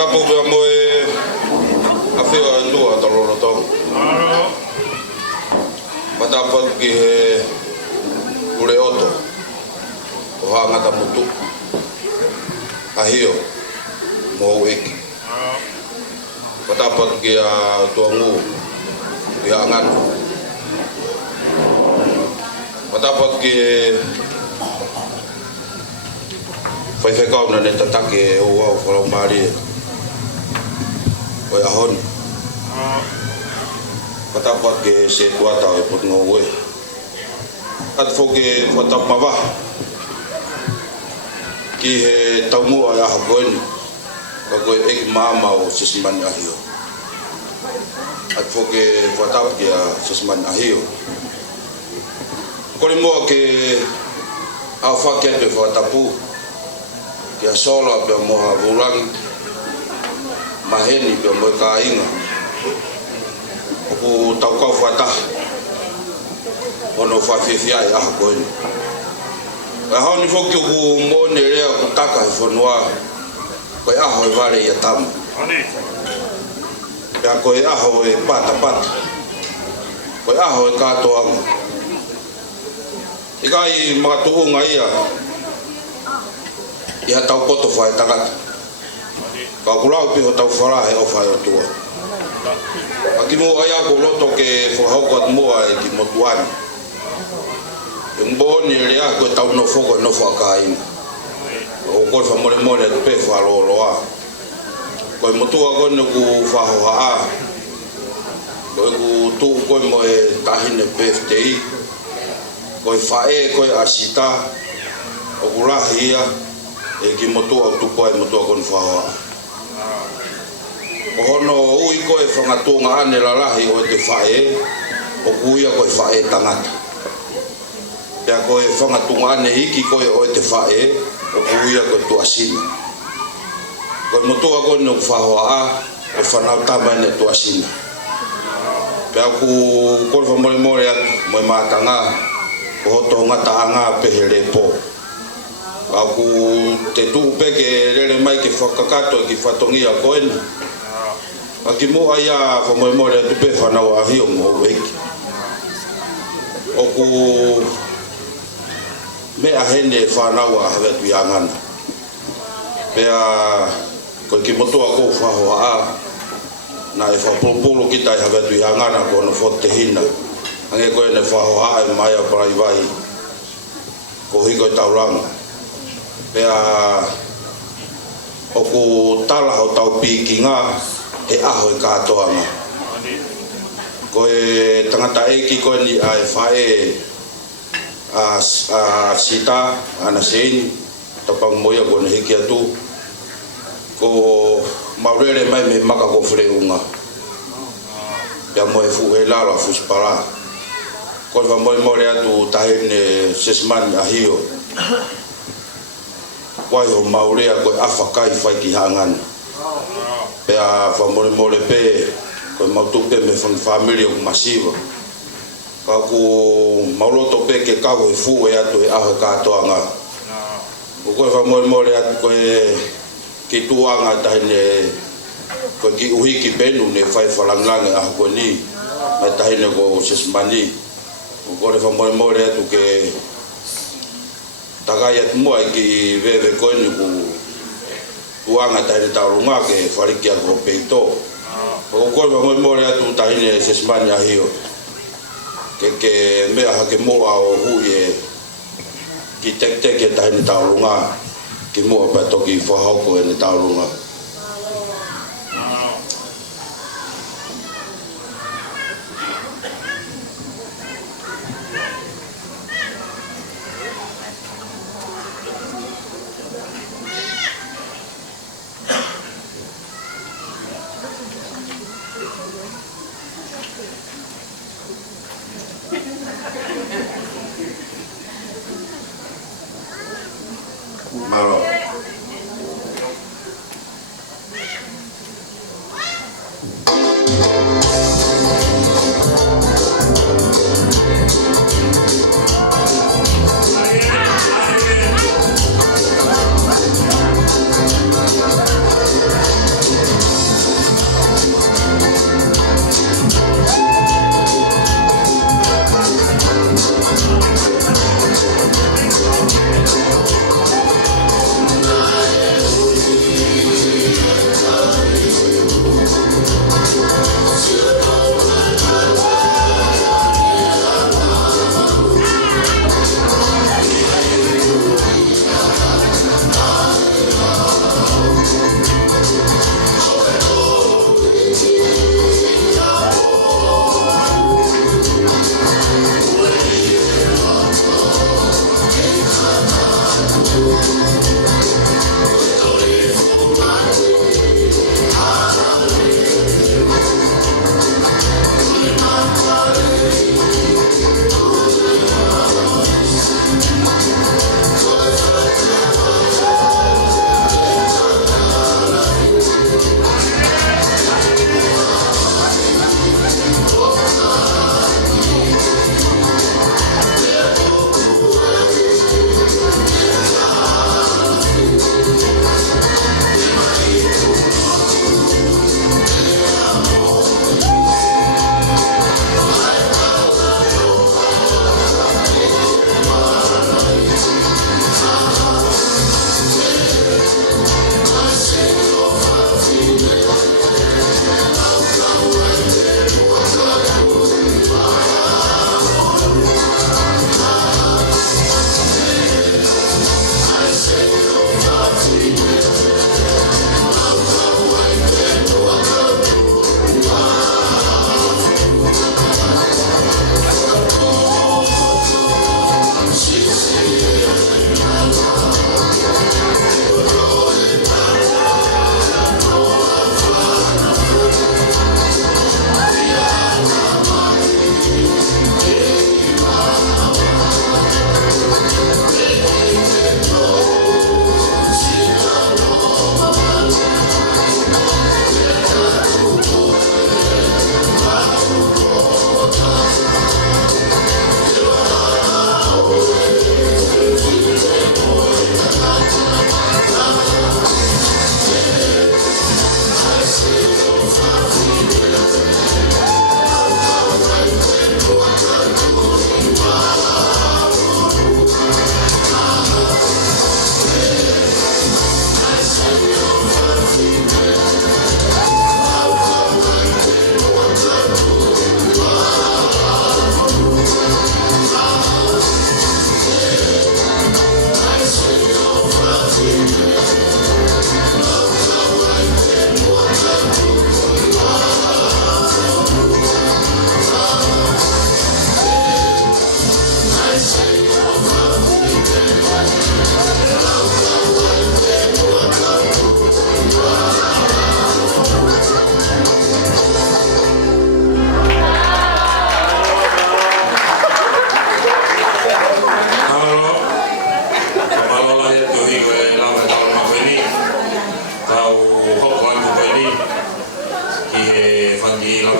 tapu pe mo e afio andua tolo tong. Matapat ki he ure oto o hanga mutu ahio mo iki. Matapat ki a tuangu ki angan. Matapat ki fai kau na ne tatake o wa folo mari o ahon matapat ke se kuata o put ngowe at foke fatap mava ki he tamu a hagon ko ek mama o sisman ahio at foke fatap ke sisman ahio ko mo ke a faket pe fatapu kia sola pe moha vulangi maheni pe moha kainga oku tau kau whata ono whawhiwhiai aha koini e hao ni whoki oku mone rea ku taka he whanua koe aho e ware ia tamu pea koe aho e pata koe aho e katoanga ikai makatuunga ia ia tau poto whae tagata. Ka kulau piho tau wharahe o whae o tua. Aki mo aya ko loto ke whahauko at mua e ki motuani. Yung boni rea koe tau no whoko no whakaina. O koe whamore more at pe whaloloa. Koe motua kone ku whahoha a. Koe ku tuu koe mo e tahine PFTI. Koe whae koe asita. O kurahi ia. E ki motua o tupo e motua kon whaoa. O hono ui koe whangatunga ane lalahi o te whae, o kuia koe whae tangata. Pea koe whangatunga ane hiki koe o te whae, o kuia koe tuasina. Koe motua koe no whaoa o whanau tamane tuasina. Pea ku koe whamore more atu, moe mātanga, o hoto ngata anga pehe lepo. Aku te tupe ke rere mai ke whakakato ki whatongia koeni. Aki mo aia whamoe atu pe whanau ahio mo weki. Oku mea hene whanau a hawetu i angana. Pea koe ki motua kou whahoa a na e whapulupulu kita i hawetu i angana kono whote hina. Ange koe ne whahoa a e mai a praivai. Ko hiko i tauranga. Pea oku tala ho tau piki ngā e aho e kātoanga. Koe tangata eki koe ni ai whae a sita ana sein tapang moia kone hiki atu ko maurere mai me maka ko freunga. Pea moe fu e lalo a fuspara. Koe wa moe atu tahine sesmani ahio. Wai o maurea koe awhakai whai ki hangana. Pea whamore pe, koe mautupe me whamiri o masiwa. Ka ku mauroto pe ke kawo e fu e atu e aho katoanga. Koe whamore atu koe ki tuanga tahine, koe ki uhiki penu ne whai whalanglange aho koe ni, mai tahine ko sesmani. Koe whamore atu ke tagai atu mua ki vewe koeni ku tuanga tahine taurunga ke whariki ako peito. O koe wa more atu tahine sesmani ahio. Ke mea hake mua o hui e ki tek tahine taurunga ki mua pa toki whahauko e ne taurunga. Malo.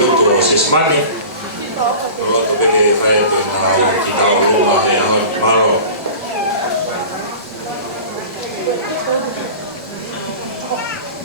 tutu o Sismani. Loto peke whae tu na o ki tau runga he aha maro.